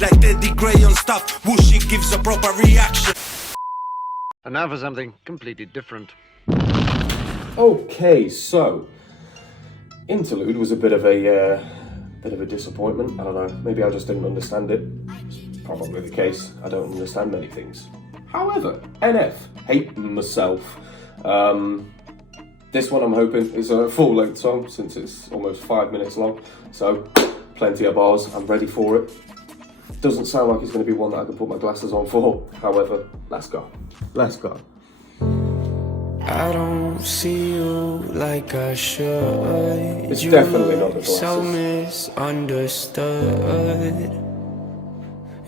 Like TeddyGrey on stuff, whooshy gives a proper reaction. And now for something completely different. Okay, so interlude was a bit of a disappointment. I don't know. Maybe I just didn't understand it. It's probably the case. I don't understand many things. However, NF, hate myself. This one I'm hoping is a full-length song since it's almost 5 minutes long. So plenty of bars. I'm ready for it. Doesn't sound like it's going to be one that I can put my glasses on for. However, let's go. Let's go. I don't see you like I should. It's definitely not the So glasses. misunderstood,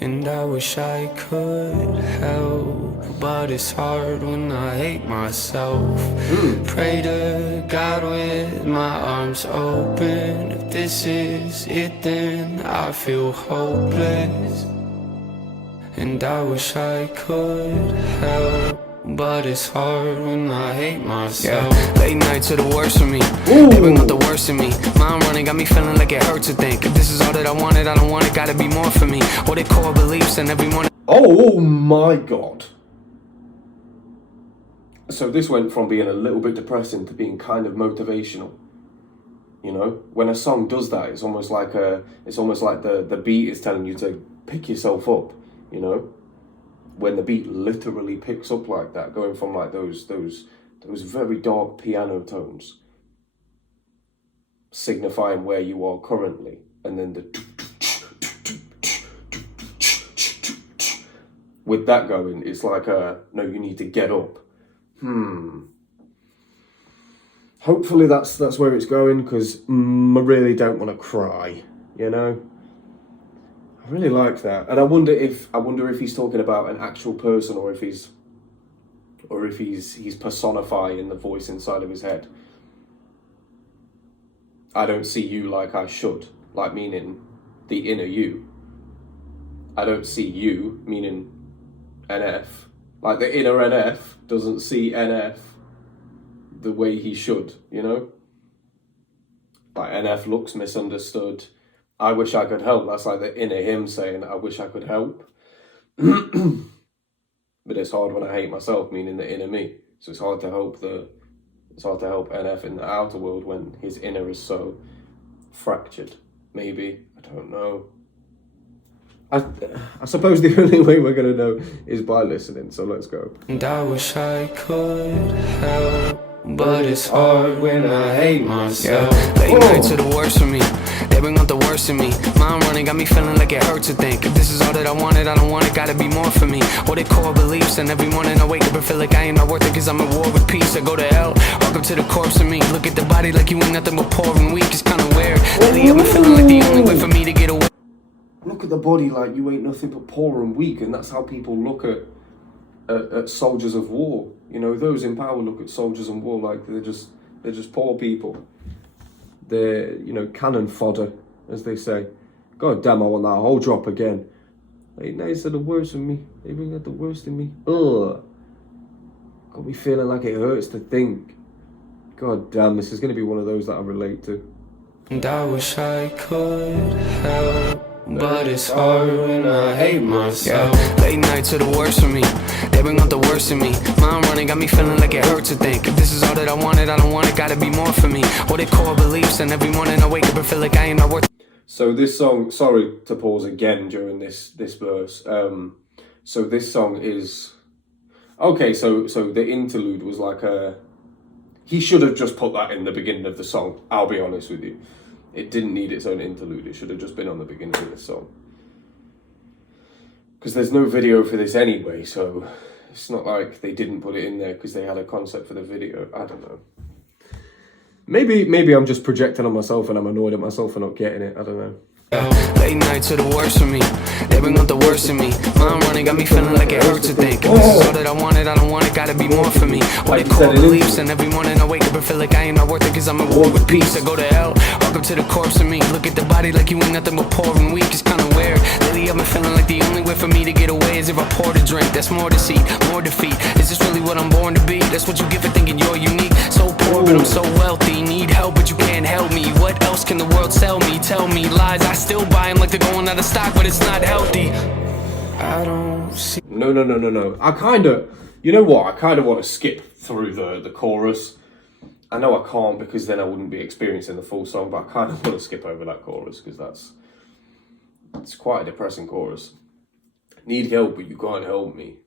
and I wish I could help, but it's hard when I hate myself. Pray to God with my arms open. If this is it, then I feel hopeless, and I wish I could help, but it's hard when I hate myself. Late nights are the worst for me. They bring out the worst in me. Mind running got me feeling like it hurts to think. If this is all that I wanted, I don't want it, gotta be more for me. What they core beliefs and every morning. Oh my god. So this went from being a little bit depressing to being kind of motivational. You know, when a song does that, it's almost like the beat is telling you to pick yourself up, you know? When the beat literally picks up like that, going from like those very dark piano tones, signifying where you are currently, and then the with that going, it's like no, you need to get up. Hopefully that's where it's going, because I really don't want to cry, you know. I really like that, and I wonder if he's talking about an actual person, or if he's personifying the voice inside of his head. I don't see you like I should, like meaning the inner you. I don't see you, meaning NF, like the inner NF doesn't see NF the way he should, you know. Like NF looks misunderstood. I wish I could help. That's like the inner him saying, I wish I could help. But it's hard when I hate myself, meaning the inner me. So it's hard to help NF in the outer world when his inner is so fractured. Maybe, I don't know. I suppose the only way we're gonna know is by listening, so let's go. And I wish I could help, but it's hard when I hate myself. Late nights are the worst for me. They bring out the worst in me. Mind running got me feeling like it hurts to think. If this is all that I wanted, I don't want it, gotta be more for me. What they core beliefs, and every morning I wake up and feel like I ain't not worth it, cause I'm at war with peace. I go to hell, welcome to the corpse of me. Look at the body like you ain't nothing but poor and weak. It's kinda weird. Lately I've been feeling like the only way for me to get away. Look at the body like you ain't nothing but poor and weak, and that's how people look at soldiers of war. You know, those in power look at soldiers in war like they're just poor people. They're, you know, cannon fodder, as they say. God damn, I want that whole drop again. Late nights are the worst in me. They bring out the worst in me. Ugh. Got me feeling like it hurts to think. God damn, this is going to be one of those that I relate to. And I wish I could help, but it's hard when I hate myself. Late nights are the worst for me. They bring out the worst in me. Mind running got me feeling like it hurts to think. If this is all that I wanted, I don't want it, gotta be more for me. What they core beliefs, and every morning I wake up and feel like I ain't not worth. So this song, sorry to pause again during this verse. So this song is okay. So the interlude was like he should have just put that in the beginning of the song. I'll be honest with you. It didn't need its own interlude. It should have just been on the beginning of the song. Because there's no video for this anyway, so it's not like they didn't put it in there because they had a concept for the video. I don't know. Maybe I'm just projecting on myself and I'm annoyed at myself for not getting it. I don't know. Late nights are the worst for me. They bring out the worst in me. Mind running got me feeling like it hurts to think. If this is all that I wanted, I don't want it, gotta be more for me. What they core beliefs, and every morning I wake up and feel like I ain't not worth it, cause I'm at war with peace. I go to hell, welcome to the corpse of me. Look at the body like you ain't nothing but poor and weak. It's kinda weird. Lately I've been feeling like the only way for me to get away is if I pour the drink. That's more deceit, more defeat. Is this really what I'm born to be? That's what you get for thinking you're unique. So poor but I'm so wealthy. Need help but you can't help me. What else can the world sell me? Tell me lies, I still buy them like they're going out of stock, but it's not healthy. I don't see. No. I kind of, you know what? I kind of want to skip through the chorus. I know I can't because then I wouldn't be experiencing the full song, but I kind of want to skip over that chorus because it's quite a depressing chorus. Need help, but you can't help me.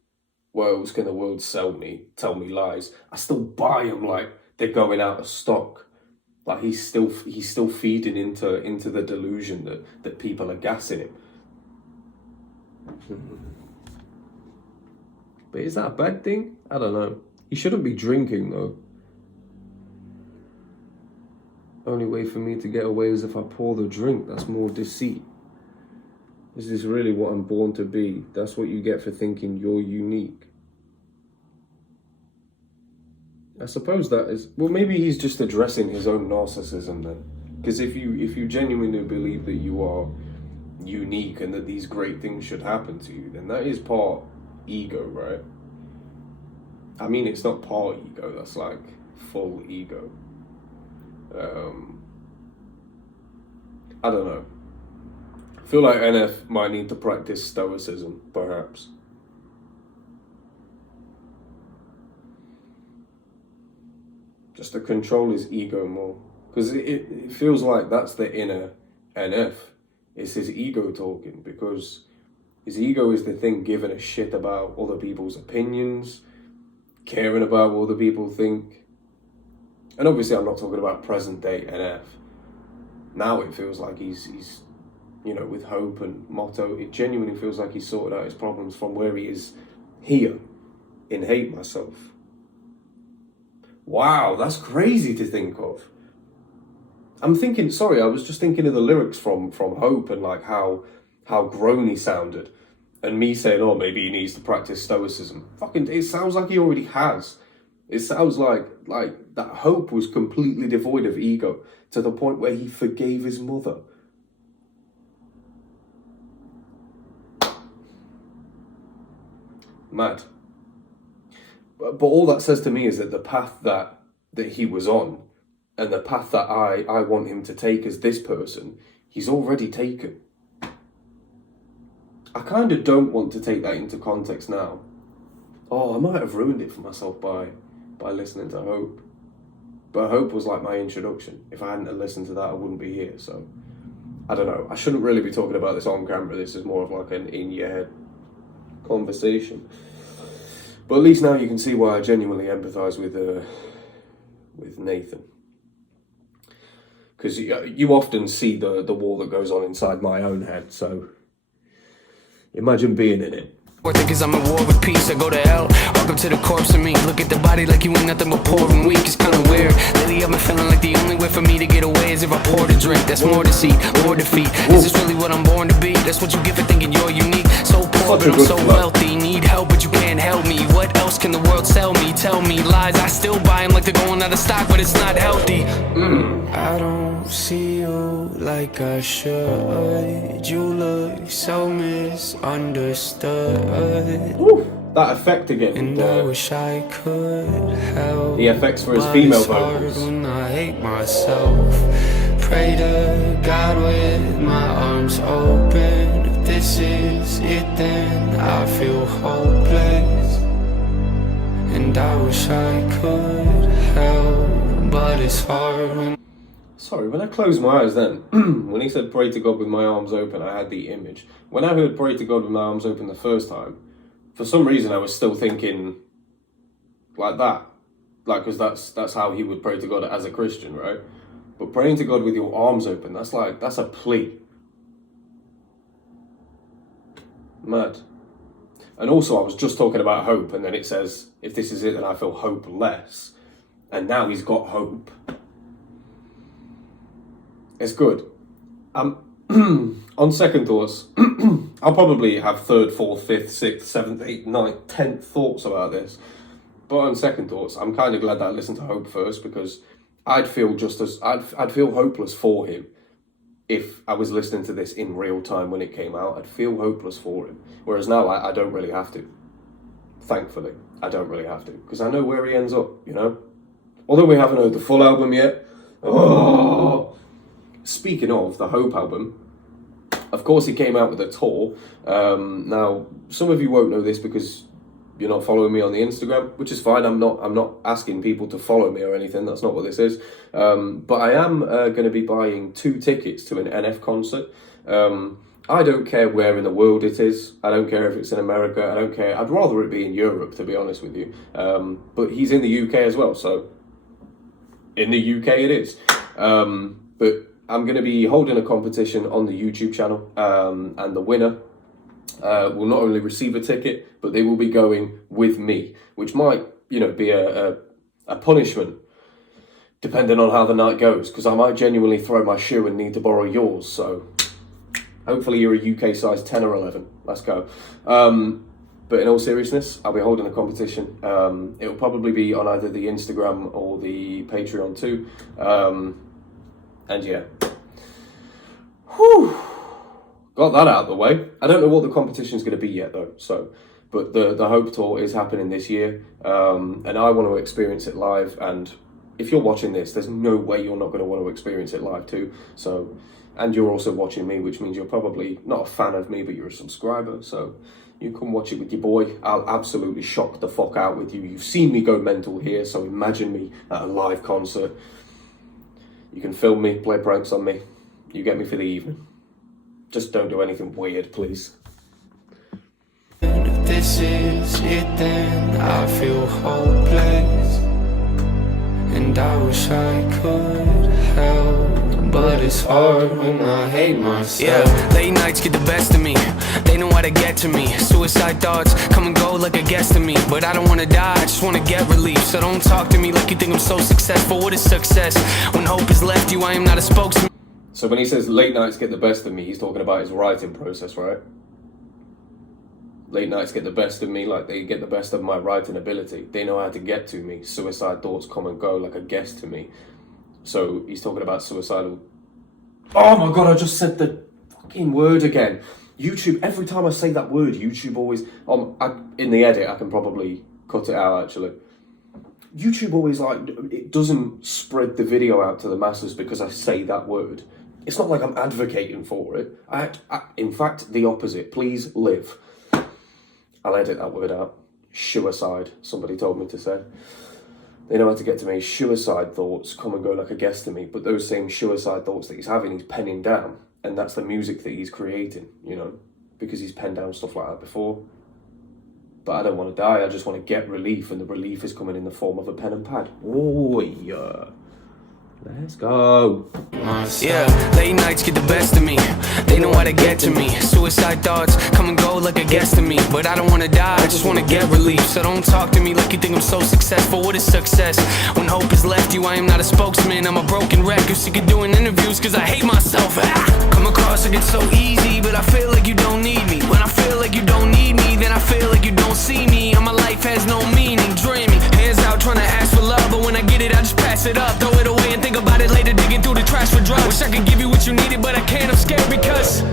What else can the world sell me? Tell me lies. I still buy them like they're going out of stock. Like he's still feeding into the delusion that people are gassing him. But is that a bad thing? I don't know. He shouldn't be drinking though. Only way for me to get away is if I pour the drink. That's more deceit. Is this really what I'm born to be? That's what you get for thinking you're unique. I suppose that is... Well, maybe he's just addressing his own narcissism then. Because if you genuinely believe that you are unique and that these great things should happen to you, then that is part ego, right? I mean, it's not part ego. That's like full ego. I don't know. I feel like NF might need to practice stoicism, perhaps. Just to control his ego more. Because it feels like that's the inner NF. It's his ego talking, because his ego is the thing giving a shit about other people's opinions, caring about what other people think. And obviously I'm not talking about present day NF. Now it feels like he's you know, with hope and motto, it genuinely feels like he's sorted out his problems from where he is here in Hate Myself. Wow, that's crazy to think of. I was just thinking of the lyrics from Hope and like how groany sounded. And me saying, oh, maybe he needs to practice stoicism. Fucking, it sounds like he already has. It sounds like that Hope was completely devoid of ego to the point where he forgave his mother. Mad. But all that says to me is that the path that he was on and the path that I want him to take as this person, he's already taken. I kind of don't want to take that into context now. Oh, I might have ruined it for myself by listening to Hope. But Hope was like my introduction. If I hadn't listened to that, I wouldn't be here. So, I don't know. I shouldn't really be talking about this on camera. This is more of like an in-your-head conversation. But at least now you can see why I genuinely empathise with Nathan. Because you often see the war that goes on inside my own head. So, imagine being in it. Worth it cause I'm at war with peace, I go to hell. Welcome to the corpse of me. Look at the body like you ain't nothing but poor and weak. It's kinda weird. Lately I've been feeling like the only way for me to get away is if I pour the drink. That's more deceit, more defeat. Is this really what I'm born to be? That's what you get for thinking you're unique. So poor but I'm so wealthy. Need help but you can't help me. What else can the world sell me? Tell me lies, I still buy them like they're going out of stock, but it's not healthy. I don't see you like I should. You look so misunderstood. Ooh, that effect again. And I wish I could help. The effects for his female vocals. When I hate myself, pray to God with my arms open. If this is it, then I feel hopeless. And I wish I could help, but it's hard when... Sorry, when I closed my eyes then, when he said pray to God with my arms open, I had the image. When I heard pray to God with my arms open the first time, for some reason I was still thinking like that. Like, because that's how he would pray to God as a Christian, right? But praying to God with your arms open, that's a plea. Mad. And also I was just talking about hope, and then it says, if this is it, then I feel hopeless. And now he's got hope. It's good. On second thoughts, I'll probably have third, fourth, fifth, sixth, seventh, eighth, ninth, 10th thoughts about this. But on second thoughts, I'm kind of glad that I listened to Hope first, because I'd feel hopeless for him. if I was listening to this in real time when it came out, I'd feel hopeless for him. Whereas now I don't really have to. Thankfully, I don't really have to, because I know where he ends up, you know? Although we haven't heard the full album yet. Oh! Speaking of the Hope album, of course he came out with a tour. Now, some of you won't know this because you're not following me on the Instagram, which is fine. I'm not asking people to follow me or anything. That's not what this is. But I am going to be buying 2 tickets to an NF concert. I don't care where in the world it is. I don't care if it's in America. I don't care. I'd rather it be in Europe, to be honest with you. But he's in the UK as well, so in the UK it is. But I'm going to be holding a competition on the YouTube channel, and the winner will not only receive a ticket, but they will be going with me, which might, you know, be a punishment, depending on how the night goes, because I might genuinely throw my shoe and need to borrow yours, so hopefully you're a UK size 10 or 11. Let's go. But in all seriousness, I'll be holding a competition. It'll probably be on either the Instagram or the Patreon too. And yeah. Whew. Got that out of the way. I don't know what the competition's going to be yet though. But the Hope Tour is happening this year. And I want to experience it live. And if you're watching this, there's no way you're not going to want to experience it live too. So, and you're also watching me, which means you're probably not a fan of me, but you're a subscriber. So you can watch it with your boy. I'll absolutely shock the fuck out with you. You've seen me go mental here, so imagine me at a live concert. You can film me, play pranks on me. You get me for the evening. Just don't do anything weird, please. If this is it, then I feel hopeless. And I wish I could help, but it's hard when I hate myself. Yeah, late nights get the best of me. They know how to get to me. Suicide thoughts come and go like a guest to me. But I don't wanna die, I just wanna get relief. So don't talk to me like you think I'm so successful. What is success? When hope has left you, I am not a spokesman. So when he says late nights get the best of me, he's talking about his writing process, right? Late nights get the best of me, like they get the best of my writing ability. They know how to get to me. Suicide thoughts come and go like a guest to me. So he's talking about suicidal... Oh my god, I just said the fucking word again. YouTube, every time I say that word, YouTube always... in the edit, I can probably cut it out, actually. YouTube always, like, it doesn't spread the video out to the masses because I say that word. It's not like I'm advocating for it. In fact, the opposite. Please live. I'll edit that word out. Suicide, somebody told me to say. They know how to get to me. Suicide thoughts come and go like a guest to me, but those same suicide thoughts that he's having, he's penning down. And that's the music that he's creating, you know, because he's penned down stuff like that before. But I don't want to die, I just want to get relief, and the relief is coming in the form of a pen and pad. Oh, yeah. Let's go. Yeah, late nights get the best of me. They know how to get to me. Suicide thoughts come and go like a guest to me. But I don't wanna die, I just wanna get relief. So don't talk to me like you think I'm so successful. What is success? When hope has left you, I am not a spokesman. I'm a broken wreck who's sick of doing interviews cause I hate myself. Come across like it's so easy, but I feel like you don't need me. When I feel like you don't need me, then I feel like you don't see me. And my life has no meaning, dreaming. Hands out trying to ask for love, but when I get it, I just pass it up. Throw it away and think about it later, digging through the trash for drugs. Wish I could give you what you needed, but I can't, I'm scared because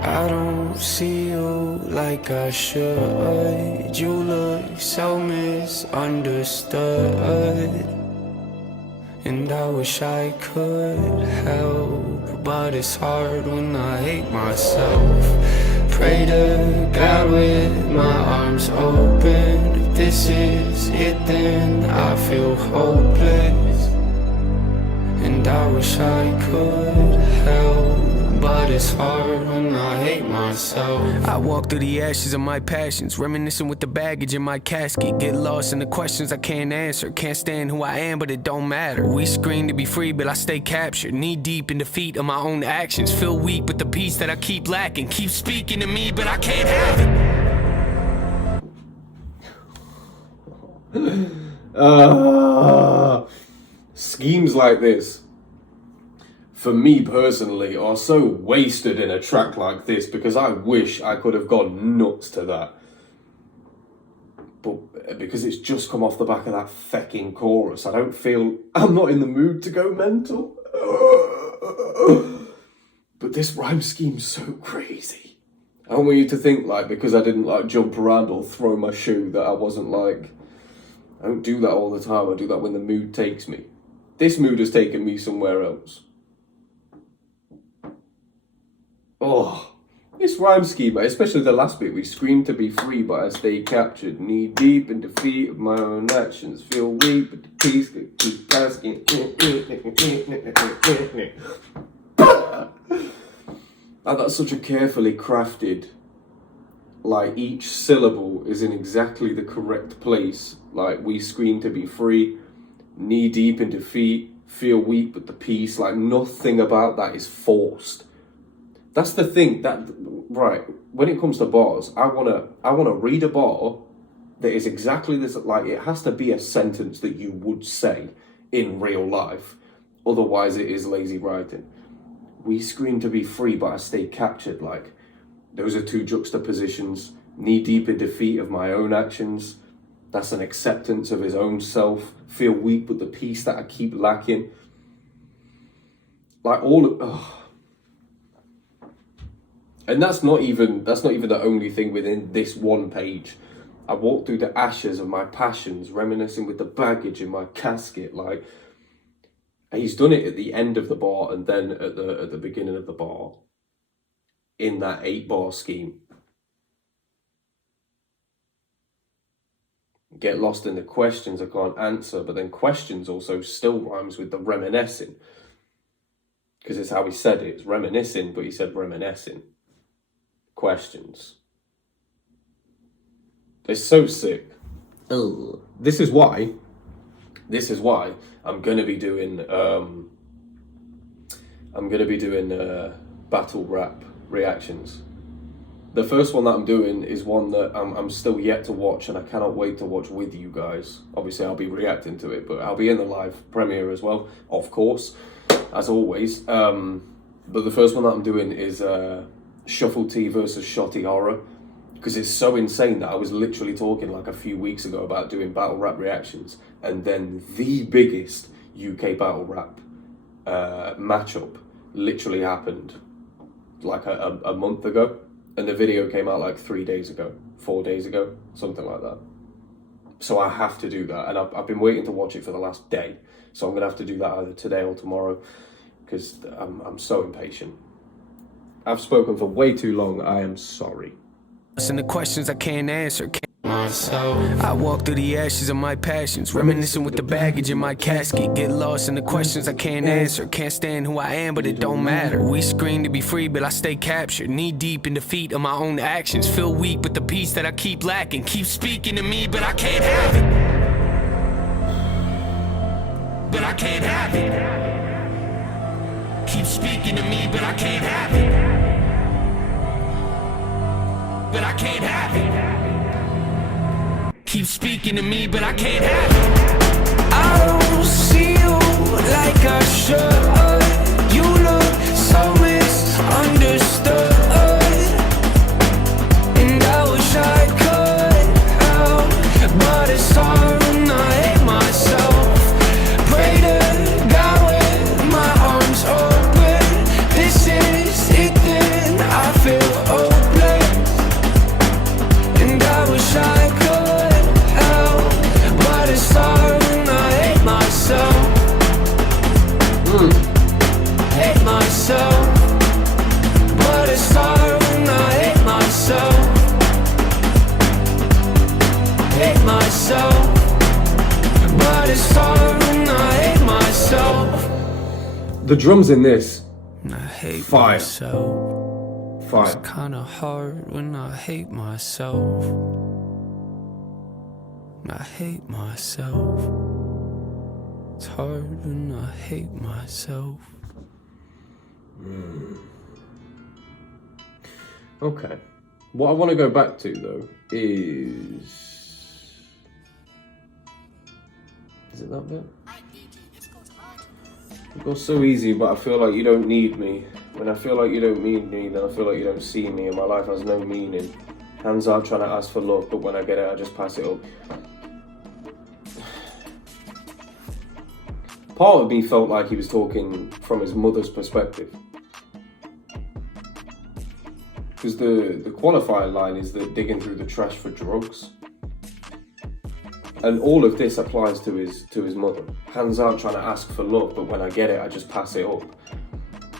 I don't see you like I should. You look so misunderstood, and I wish I could help, but it's hard when I hate myself. Pray to God with my arms open. If this is it, then I feel hopeless. And I wish I could help, but it's hard when I hate myself. I walk through the ashes of my passions, reminiscing with the baggage in my casket. Get lost in the questions I can't answer. Can't stand who I am, but it don't matter. We scream to be free, but I stay captured. Knee deep in defeat of my own actions. Feel weak with the peace that I keep lacking. Keep speaking to me, but I can't have it. Schemes like this, for me personally, are so wasted in a track like this because I wish I could have gone nuts to that. But because it's just come off the back of that fecking chorus, I'm not in the mood to go mental. But this rhyme scheme's so crazy. I don't want you to think, like, because I didn't, like, jump around or throw my shoe, that I wasn't, like... I don't do that all the time. I do that when the mood takes me. This mood has taken me somewhere else. Oh, this rhyme scheme, especially the last bit. We scream to be free, but I stay captured. Knee deep in defeat of my own actions. Feel weak, but the peace could keep asking. And that's such a carefully crafted, like, each syllable is in exactly the correct place. Like, we scream to be free, knee deep in defeat, feel weak but the peace. Like, nothing about that is forced. That's the thing, that, right, when it comes to bars, I wanna read a bar that is exactly this, like, it has to be a sentence that you would say in real life. Otherwise it is lazy writing. We scream to be free, but I stay captured. Like, those are two juxtapositions. Knee deep in defeat of my own actions. That's an acceptance of his own self. Feel weak, but the peace that I keep lacking. Like, all of... And that's not even the only thing within this one page. I walk through the ashes of my passions, reminiscing with the baggage in my casket. Like, he's done it at the end of the bar and then at the beginning of the bar in that 8-bar scheme. Get lost in the questions I can't answer, but then questions also still rhymes with the reminiscing. Because it's how he said it. It's reminiscing, but he said reminiscing. Questions. It's so sick. Ugh. This is why I'm gonna be doing battle rap reactions. The first one that I'm doing is one that I'm still yet to watch, and I cannot wait to watch with you guys. Obviously, I'll be reacting to it, but I'll be in the live premiere as well, of course, as always. But the first one that I'm doing is Shuffle T versus Shotty Horror, because it's so insane that I was literally talking like a few weeks ago about doing battle rap reactions, and then the biggest UK battle rap matchup literally happened like a month ago, and the video came out like 4 days ago, something like that. So I have to do that, and I've been waiting to watch it for the last day, so I'm gonna have to do that either today or tomorrow, because I'm so impatient. I've spoken for way too long. I am sorry. And the questions I can't answer. I walk through the ashes of my passions, reminiscing with the baggage in my casket. Get lost in the questions I can't answer. Can't stand who I am, but it don't matter. We scream to be free, but I stay captured. Knee deep in defeat of my own actions. Feel weak, but the peace that I keep lacking. Keep speaking to me, but I can't have it. But I can't have it. Keep speaking to me, but I can't have it. But I can't have it. Keep speaking to me, but I can't have it. I don't see you like I should. You look so misunderstood, and I wish I could help, but it's hard when I hate myself. Pray to God with my arms open. This is it, then I feel open, and I wish I could help, but it's hard when I hate myself. Hate myself, but it's hard when I hate myself. Hate myself, but it's hard when I hate myself. The drums in this, I hate fire. myself. Fire. It's kinda hard when I hate myself. I hate myself. It's hard when I hate myself. Okay. What I want to go back to though is it that bit? It goes so easy, but I feel like you don't need me. When I feel like you don't need me, then I feel like you don't see me, and my life has no meaning. Hands out trying to ask for love, but when I get it, I just pass it up. Part of me felt like he was talking from his mother's perspective. Because the qualifying line is the digging through the trash for drugs. And all of this applies to his mother. Hands out trying to ask for love, but when I get it, I just pass it up.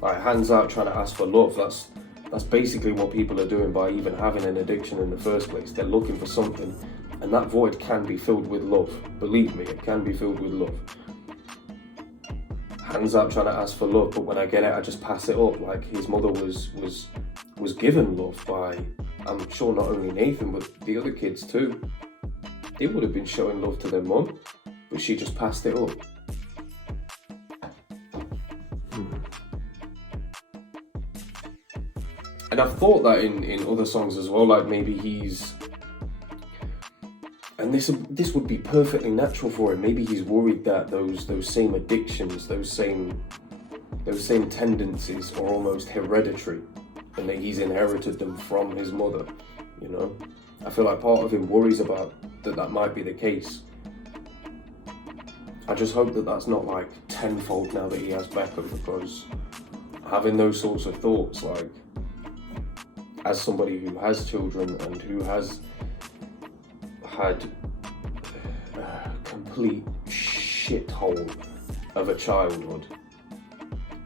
Like, hands out trying to ask for love, that's basically what people are doing by even having an addiction in the first place. They're looking for something, and that void can be filled with love. Believe me, it can be filled with love. Hands out trying to ask for love, but when I get it, I just pass it up. Like, his mother was given love by, I'm sure, not only Nathan, but the other kids too. They would have been showing love to their mum, but she just passed it up. And I've thought that in other songs as well, like maybe he's, and this would be perfectly natural for him. Maybe he's worried that those same addictions, those same tendencies are almost hereditary, and that he's inherited them from his mother. You know, I feel like part of him worries about that might be the case. I just hope that that's not like tenfold now that he has Beckham, because having those sorts of thoughts, like, as somebody who has children and who has had a complete shithole of a childhood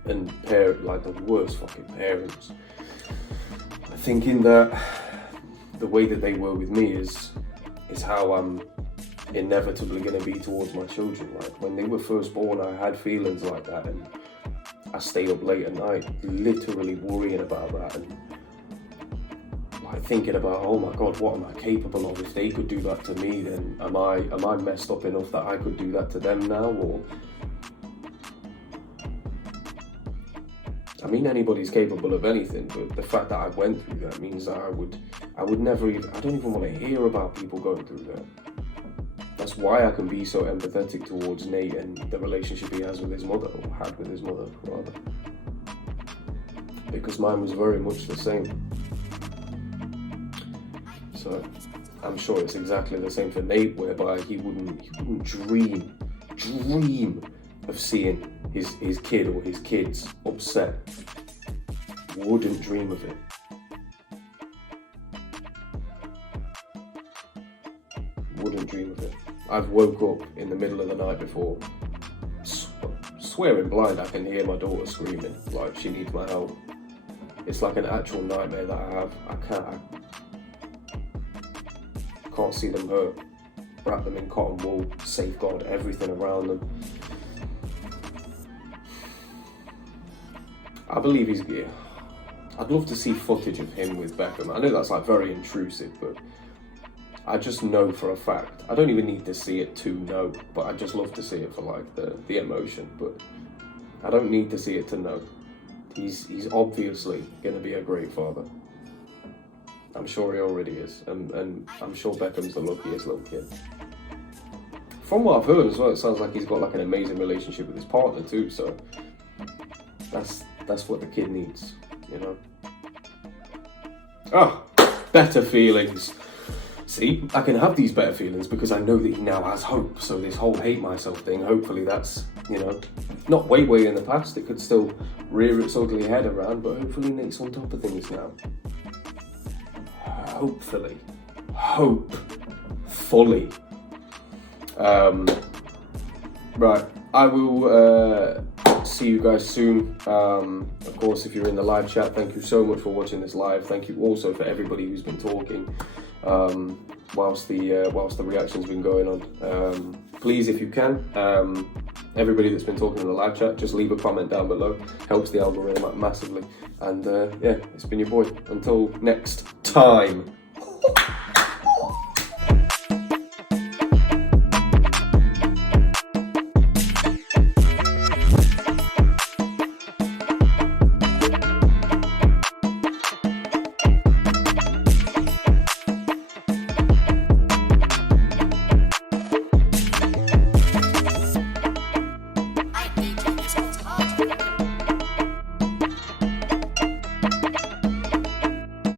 and like the worst fucking parents, thinking that the way that they were with me is how I'm inevitably going to be towards my children. Like, when they were first born, I had feelings like that, and I stayed up late at night literally worrying about that, and like thinking about, oh my god, what am I capable of? If they could do that to me, then am I messed up enough that I could do that to them now? Or, I mean, anybody's capable of anything, but the fact that I went through that means that I would never even, I don't even want to hear about people going through that. That's why I can be so empathetic towards Nate and the relationship he has with his mother, or had with his mother, rather. Because mine was very much the same. So I'm sure it's exactly the same for Nate, whereby he wouldn't dream of seeing his kid or his kids upset. Wouldn't dream of it. Wouldn't dream of it. I've woke up in the middle of the night before, swearing blind I can hear my daughter screaming like she needs my help. It's like an actual nightmare that I have. I can't see them hurt. Wrap them in cotton wool, safeguard everything around them. I believe he's gay. I'd love to see footage of him with Beckham. I know that's like very intrusive, but I just know for a fact. I don't even need to see it to know, but I just love to see it for like the emotion. But I don't need to see it to know. He's obviously going to be a great father. I'm sure he already is, and I'm sure Beckham's the luckiest little kid. From what I've heard as well, it sounds like he's got like an amazing relationship with his partner too. So that's what the kid needs, you know. Better feelings. See, I can have these better feelings because I know that he now has hope. So this whole hate myself thing, hopefully that's, you know, not way in the past. It could still rear its ugly head around, but hopefully Nate's on top of things now. Hopefully. Hopefully. Right, I will see you guys soon. Of course, if you're in the live chat, thank you so much for watching this live. Thank you also for everybody who's been talking whilst the reaction's been going on. Please, if you can, everybody that's been talking in the live chat, just leave a comment down below. Helps the algorithm massively. And yeah, it's been your boy. Until next time.